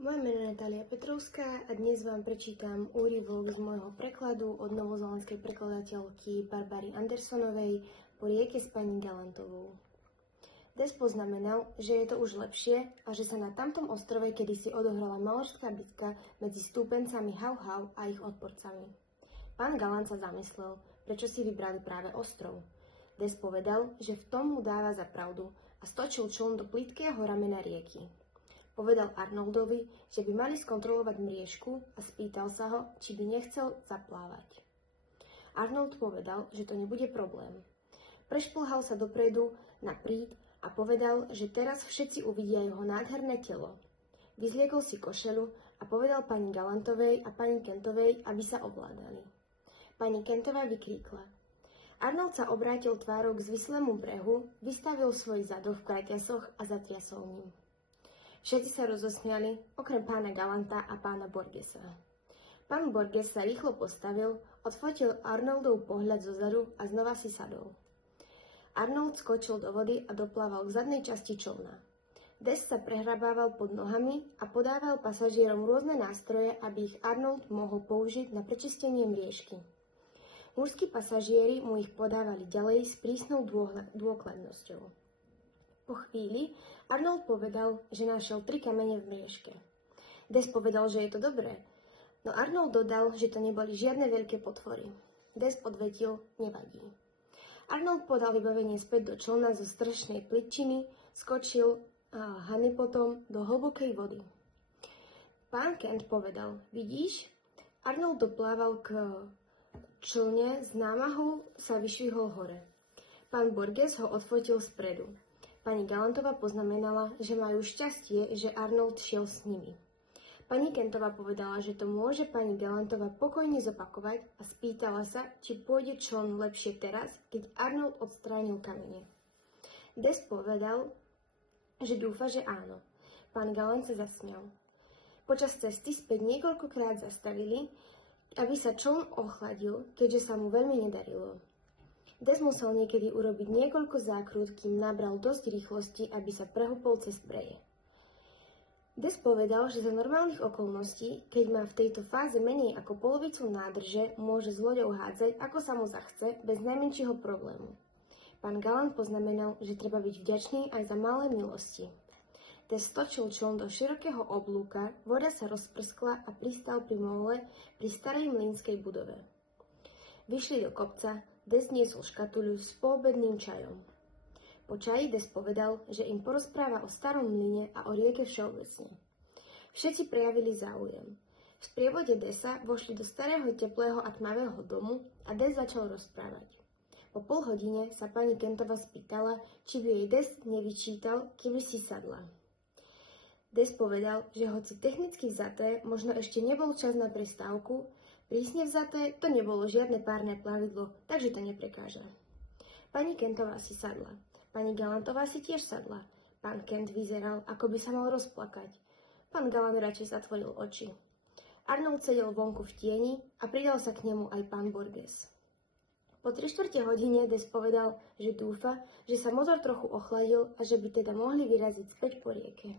Moje meno je Natália Petrovská a dnes vám prečítam úryvok z môjho prekladu od novozelandskej prekladateľky Barbary Andersonovej Po rieke s pani Galantovou. Des poznamenal, že je to už lepšie a že sa na tamtom ostrove kedysi odohrala malorská bitka medzi stúpencami Hau a ich odporcami. Pán Galant sa zamyslel, prečo si vybrali práve ostrov. Des povedal, že v tom mu dáva za pravdu a stočil čln do plytkého ramena rieky. Povedal Arnoldovi, že by mali skontrolovať mriežku a spýtal sa ho, či by nechcel zaplávať. Arnold povedal, že to nebude problém. Prešplhal sa dopredu na príď a povedal, že teraz všetci uvidia jeho nádherné telo. Vyzliekol si košelu a povedal pani Galantovej a pani Kentovej, aby sa ovládali. Pani Kentová vykríkla. Arnold sa obrátil tvárou k zvislému brehu, vystavil svoj zadok v krajťasoch a zatriasol ním. Všetci sa rozosmiali, okrem pána Galanta a pána Borgesa. Pán Borges sa rýchlo postavil, odfotil Arnoldov pohľad zozadu a znova si sadol. Arnold skočil do vody a doplával k zadnej časti člna. Des sa prehrabával pod nohami a podával pasažierom rôzne nástroje, aby ich Arnold mohol použiť na prečistenie mriežky. Mužskí pasažieri mu ich podávali ďalej s prísnou dôkladnosťou. Po chvíli Arnold povedal, že našiel 3 kamene v mriežke. Des povedal, že je to dobré, no Arnold dodal, že to neboli žiadne veľké potvory. Des odvetil, nevadí. Arnold podal vybavenie späť do člna zo strešnej pličiny, skočil hanipotom do hlbokej vody. Pán Kent povedal, vidíš? Arnold doplával k člne, s námahou sa vyšvihol hore. Pán Borges ho odfotil spredu. Pani Galantová poznamenala, že majú šťastie, že Arnold šiel s nimi. Pani Kentová povedala, že to môže pani Galantová pokojne zopakovať a spýtala sa, či pôjde čln lepšie teraz, keď Arnold odstránil kamene. Des povedal, že dúfa, že áno. Pán Galant sa zasmial. Počas cesty späť niekoľkokrát zastavili, aby sa čln ochladil, keďže sa mu veľmi nedarilo. Des musel niekedy urobiť niekoľko zákrút, kým nabral dosť rýchlosti, aby sa prehúpol cez breje. Des povedal, že za normálnych okolností, keď má v tejto fáze menej ako polovicu nádrže, môže s loďou hádzať, ako sa mu zachce, bez najmenšieho problému. Pán Galant poznamenal, že treba byť vďačný aj za malé milosti. Des stočil čln do širokého oblúka, voda sa rozprskla a pristal pri mole pri starej mlynskej budove. Vyšli do kopca, Des niesol škatuľu s poobedným čajom. Po čaji Des povedal, že im porozpráva o starom mlyne a o rieke všeobecne. Všetci prejavili záujem. V sprievode Desa vošli do starého teplého a tmavého domu a Des začal rozprávať. Po pol hodine sa pani Kentová spýtala, či by jej Des nevyčítal, keby si sadla. Des povedal, že hoci technicky vzaté možno ešte nebol čas na prestávku, prísne vzaté to nebolo žiadne párne plavidlo, takže to neprekáža. Pani Kentová si sadla. Pani Galantová si tiež sadla. Pán Kent vyzeral, ako by sa mal rozplakať. Pán Galant radšej zatvoril oči. Arnold sedel vonku v tieni a pridal sa k nemu aj pán Borges. Po 3/4 hodine Des povedal, že dúfa, že sa motor trochu ochladil a že by teda mohli vyraziť späť po rieke.